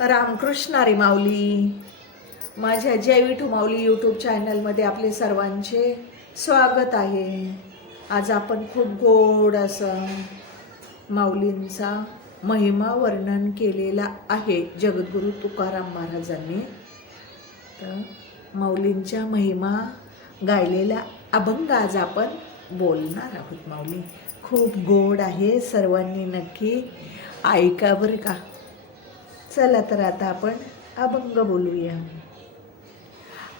रामकृष्ण हरी माऊली. माझ्या जय विठू माऊली यूट्यूब चॅनलमध्ये आपले सर्वांचे स्वागत आहे. आज आपण खूप गोड असं माऊलींचा महिमा वर्णन केलेला आहे जगद्गुरू तुकाराम महाराजांनी. तर माऊलींच्या महिमा गायलेला अभंग आज आपण बोलणार आहोत. माऊली खूप गोड आहे, सर्वांनी नक्की ऐका बरं का. चला तर आता आपण अभंग बोलूया.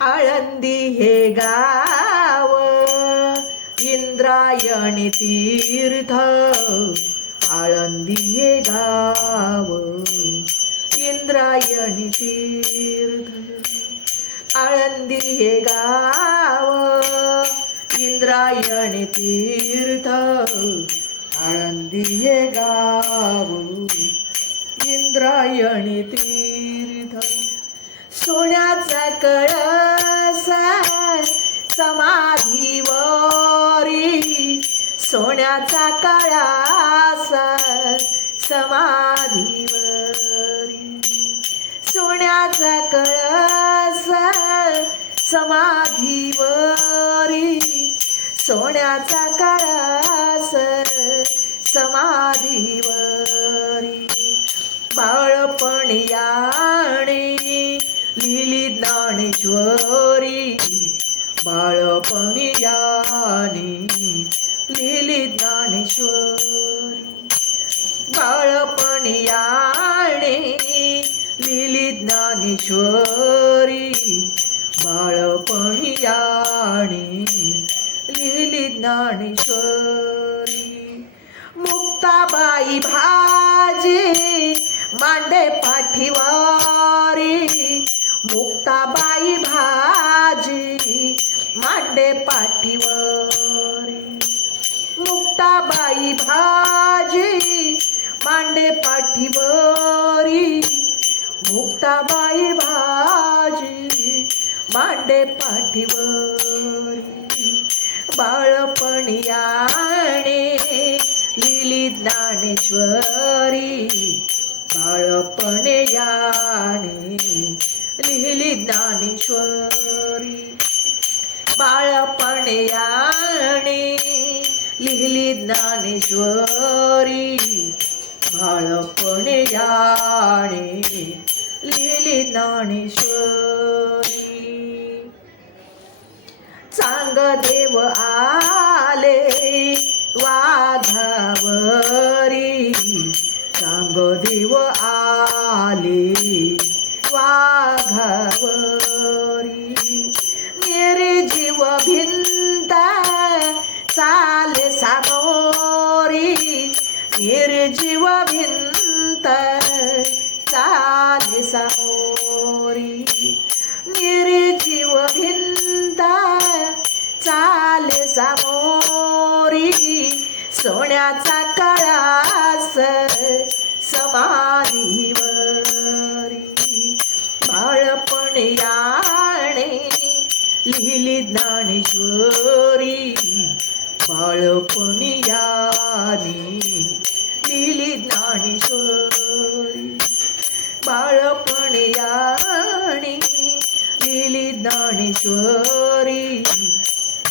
आळंदी हे गाव इंद्रायणी तीर्थ, आळंदी हे गाव इंद्रायणी तीर्थ, आळंदी हे गाव इंद्रायणी तीर्थ, आळंदी हे गाव इंद्रायणी तीर्थ. सोन्याचा कळसा समाधीवरी, सोन्याचा कळसा समाधीवरी, सोन्याचा कळसा समाधीवरी, सोन्याचा कळसा समाधीवरी. बाळपणी याने लिहिली ज्ञानेश्वरी, बाळपणी याने लिहिली ज्ञानेश्वरी, बाळपणी याने लिहिली ज्ञानेश्वरी, बाळपणी याने लिहिली ज्ञानेश्वरी. मुक्ताबाई भाजे मांडे पाठीवारी, मुक्ताबाई भाजी मांडे पाठीवारी, मुक्ताबाई भाजी मांडे पाठीवारी, मुक्ताबाई भाजी मांडे पाठीवारी. बाळपणी याने लिहिली ज्ञानेश्वरी, बाळपणे याने लिहिली ज्ञानेश्वरी, बाळपणे याने लिहिली ज्ञानेश्वरी, बाळपणे याने लिहिली ज्ञानेश्वरी. चांगदेव आले वाघावरी, चांगदेव आले वाघावरी, मेरे जीव भिंता चाले सामोरी, मेरे जीव भिंता चाले सामोरी, मेरे जीव भिंता चाले सामोरी, सोन्याचा कळस समाधीवरी. बाळपणी याने लिहिली ज्ञानेश्वरी, बाळपणी याने लिहिली ज्ञानेश्वरी, बाळपणी याने लिहिली ज्ञानेश्वरी,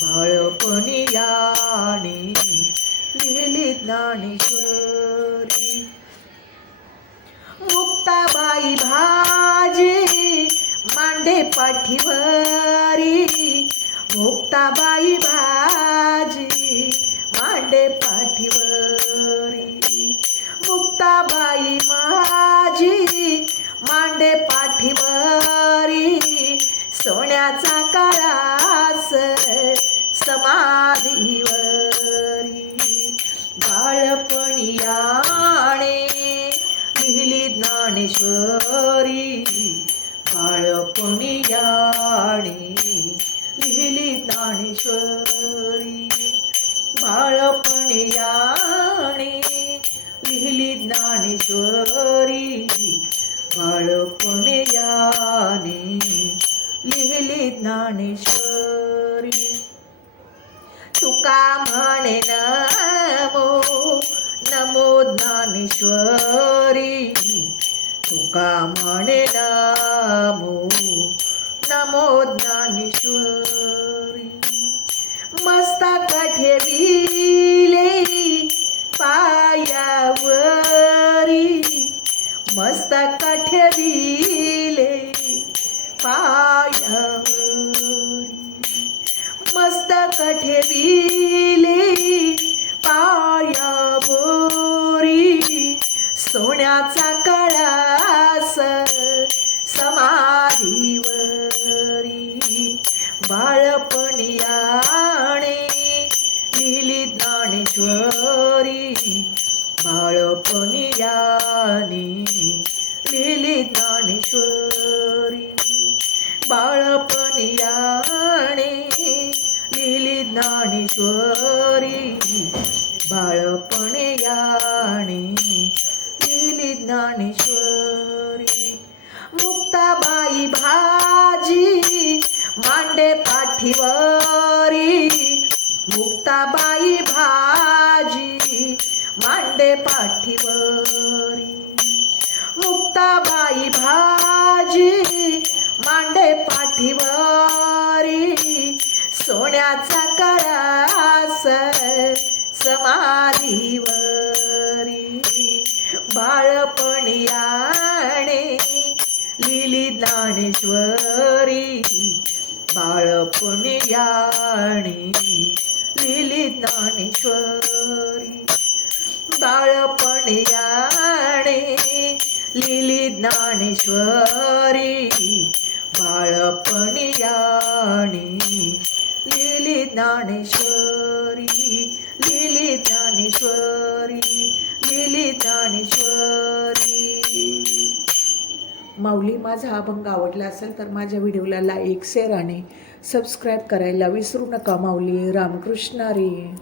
बाळपणी याने लिहिली ज्ञानेश्वरी. मुक्ताबाई भाजी मांडे पाठीवरी, मुक्ताबाई भाजी मांडे पाठीवरी, मुक्ताबाई माझी मांडे पाठीवरी, सोन्याचा कळस समाधीवरी. बाळपणी याने लिहिली ज्ञानेश्वरी, बाळपणी याने लिहिली ज्ञानेश्वरी, बाळपणी याने लिहिली ज्ञानेश्वरी, बाळपणी याने लिहिली ज्ञानेश्वरी. तुका म्हणे नमो नमो ज्ञानेश्वरी, तुका म्हणे नमो नमो ज्ञानेश्वरी. मस्तक ठेविले पायावरी, मस्तक ठेविले पायावरी, मस्तक ठेविले पायावरी. सोन्याचा कळस समाधीवरी, बाळपणियाने लिहिली ज्ञानेश्वरी, बाळपणियाने लिहिली ज्ञानेश्वरी, बाळपणियाने लिहिली ज्ञानेश्वरी, बाळपणियाने लिहिली ज्ञानेश्वरी. मुक्ताबाई भाजी मांडे पाठीवरी, मुक्ताबाई भाजी मांडे पाठीवरी, मुक्ताबाई भाजी मांडे पाठीवरी. सोन्याचा कळस समाधीवरी, बाळपणियाने लिहिली ज्ञानेश्वरी, बाळपणियाने लिहिली ज्ञानेश्वरी, बाळपणियाने लिहिली ज्ञानेश्वरी, बाळपणियाने लिहिली ज्ञानेश्वरी, लिहिली ज्ञानेश्वरी, लिहिली ज्ञानेश्वरी. माऊली, माझा हा अभंग आवडला असेल तर माझ्या व्हिडिओला लाईक, शेअर आणि सबस्क्राईब करायला विसरू नका माऊली. रामकृष्ण हरी.